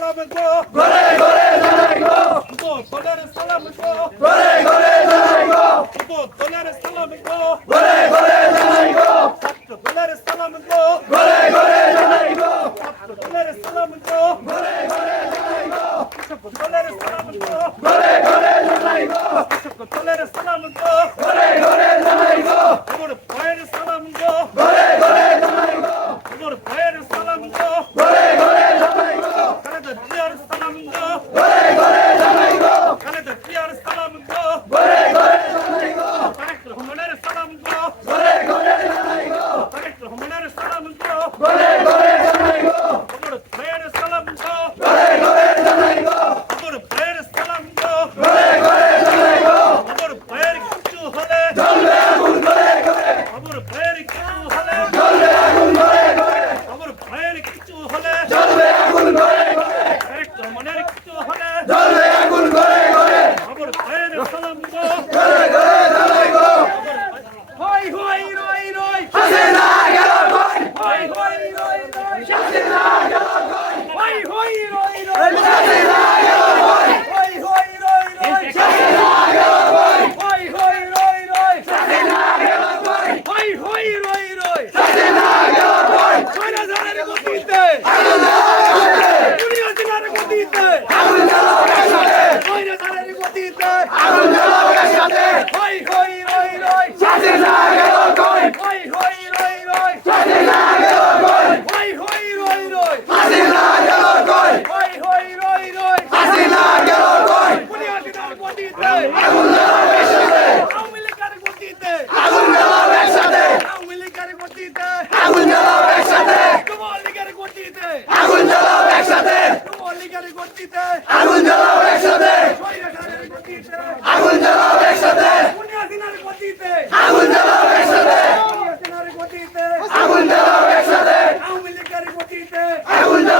সালাম গো ঘরে ঘরে জানাই গো বোতলের সালাম গো ঘরে ঘরে জানাই গো বোতলের সালাম গো ঘরে ঘরে I will not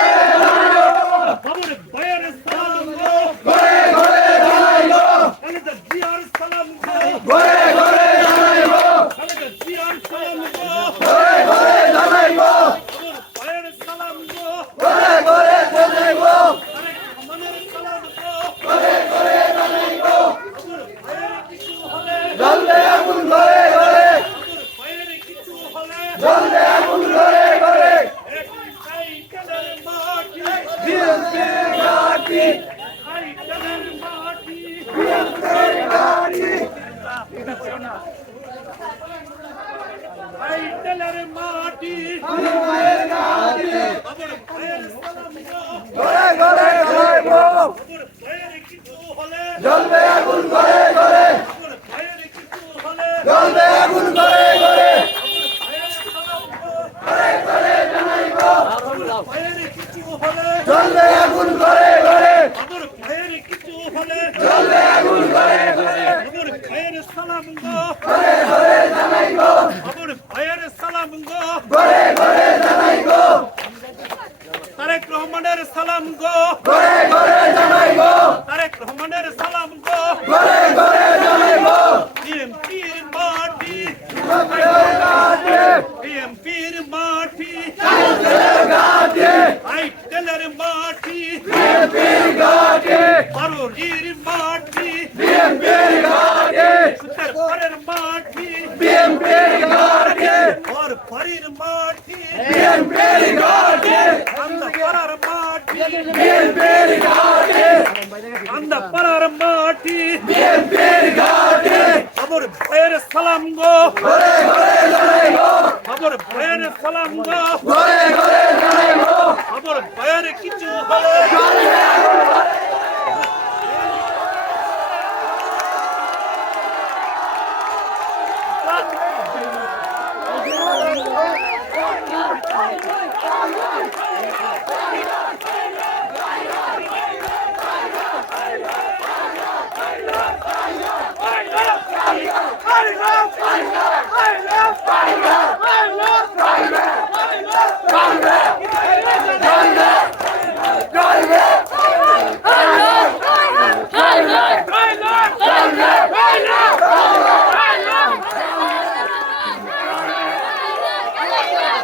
ঘাটে বিএমপির মাটি ঘাটে আইটেলের মাটি বিএনপির ঘাটে বারুরির মাটি বিএনপির ঘাটে সুতারপুরের মাটি বিএনপির ঘাটে ওর বাড়ির মাটি বিএনপির ঘাটে আন্দাপাড়ার মাটি বিএনপির ঘাটে আন্দাপাড়ার মাটি বিএনপির ঘাটে আমার ভয়ের সালাম গো। ঘরে ঘরে লড়াই গো। আমার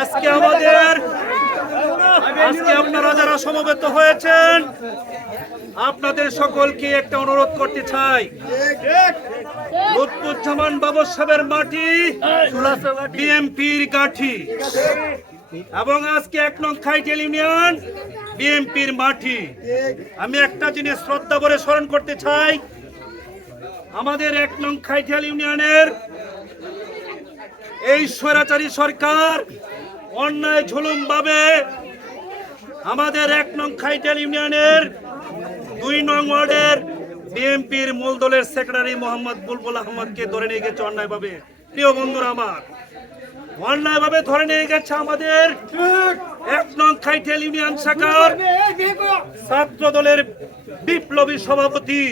আজকে আমাদের আজকে আপনারা যারা সমবেত হয়েছেন, আপনাদের সকলকে একটা অনুরোধ করতে চাই। লুৎফুজ্জামান বাবু সাহেবের মাটি, বিএমপির গাঠি এবং আজকে এক নং খাইটেল ইউনিয়ন, বিএমপির মাটি। আমি একটা জিনিস শ্রদ্ধা করে স্মরণ করতে চাই। আমাদের এক নং খাইটেল ইউনিয়নের এই স্বৈরাচারী সরকার অন্যায় ঝুলুম ভাবে আমাদের এক নং খাইটেল ইউনিয়নের দুই নং ওয়ার্ডের বিএনপির মূল দলের সেক্রেটারি মোহাম্মদ বুলবুল আহমদকে ধরে নিয়ে গেছে অন্যায়ভাবে। প্রিয় বন্ধুরা আমার, অন্যায়ভাবে ধরে নিয়ে গেছে আমাদের এক নং খাইটেল ইউনিয়ন শাখার ছাত্র দলের বিপ্লবী সভাপতি।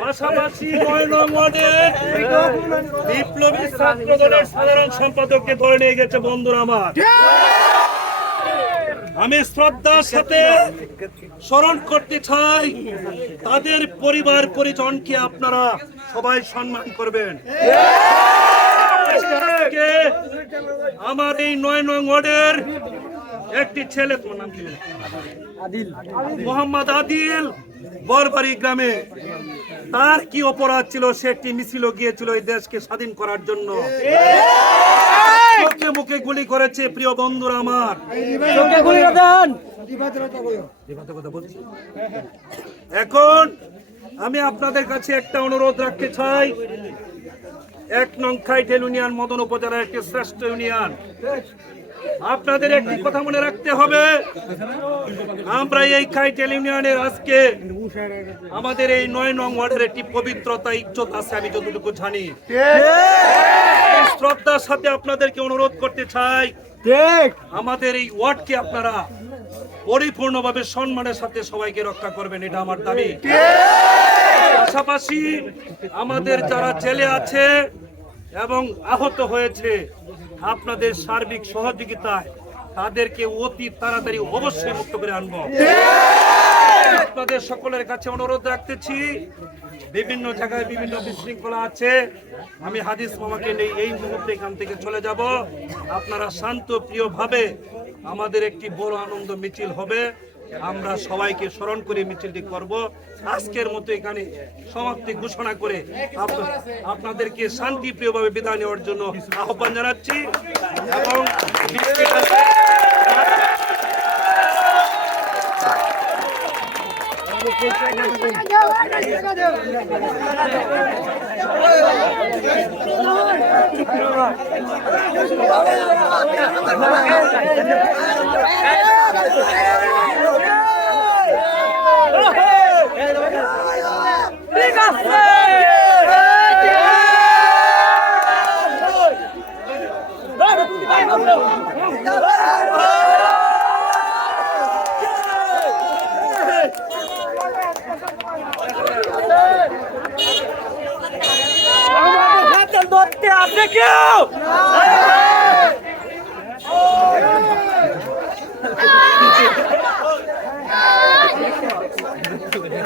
পাশাপাশি নয় নং ওয়ার্ডের বিপ্লবী ছাত্র দলের সাধারণ সম্পাদককে ধরে নিয়ে গেছে বন্ধুরা আমার আমি শ্রদ্ধার সাথে স্মরণ করতে চাই, তাদের পরিবার পরিজনকে আপনারা সবাই সম্মান করবেন। আমার এই নয় নং ওয়ার্ডের একটি ছেলে তোমার নাম কি? মোহাম্মদ আদিল বরবাড়ি গ্রামে। তার কি অপরাধ ছিল সে একটি মিছিল গিয়েছিল এই দেশকে স্বাধীন করার জন্য। চোখে মুখে গুলি করেছে প্রিয় বন্ধুরা আমার। এখন আমি আপনাদের কাছে একটা অনুরোধ রাখতে চাই। এক নং খাইটেল ইউনিয়ন মদন উপজেলার একটি শ্রেষ্ঠ ইউনিয়ন। আপনাদের একটি কথা মনে রাখতে হবে। আমরা এই খাইটেল ইউনিয়নের আজকে আমাদের এই নয় নং ওয়ার্ডের একটি পবিত্রতা, ইজ্জত আছে, আমি যতটুকু জানি। শ্রদ্ধার সাথে আপনাদেরকে অনুরোধ করতে চাই, আমাদের এই ওয়ার্ডকে আপনারা পরিপূর্ণভাবে সম্মানের সাথে সবাইকে রক্ষা করবেন, এটা আমার দাবি। পাশাপাশি আমাদের যারা জেলে আছে এবং আহত হয়েছে আপনাদের সার্বিক সহযোগিতায় তাদেরকে অতি তাড়াতাড়ি অবশ্যই মুক্ত করে আনব। আপনাদের সকলের কাছে অনুরোধ রাখতেছি, বিভিন্ন জায়গায় বিভিন্ন বিশৃঙ্খলা আছে। আমি হাদিস মামাকে নেই এই মুহূর্তে এখান থেকে চলে যাব। আপনারা শান্ত প্রিয় ভাবে আমাদের একটি বড় আনন্দ মিছিল হবে। আমরা সবাইকে স্মরণ করে মিছিলটি করব। আজকের মতো এখানে সমাপ্তি ঘোষণা করে আপ- আপনাদেরকে শান্তিপ্রিয়ভাবে বিদায় নেওয়ার জন্য আহ্বান জানাচ্ছি। এবং বিস্কিট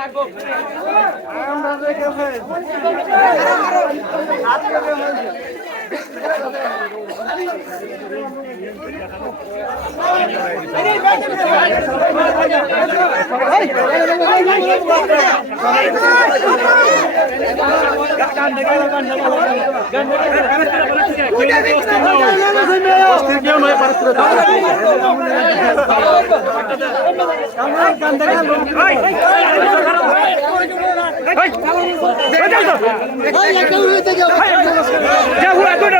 না কারণটা কই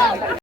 Oh!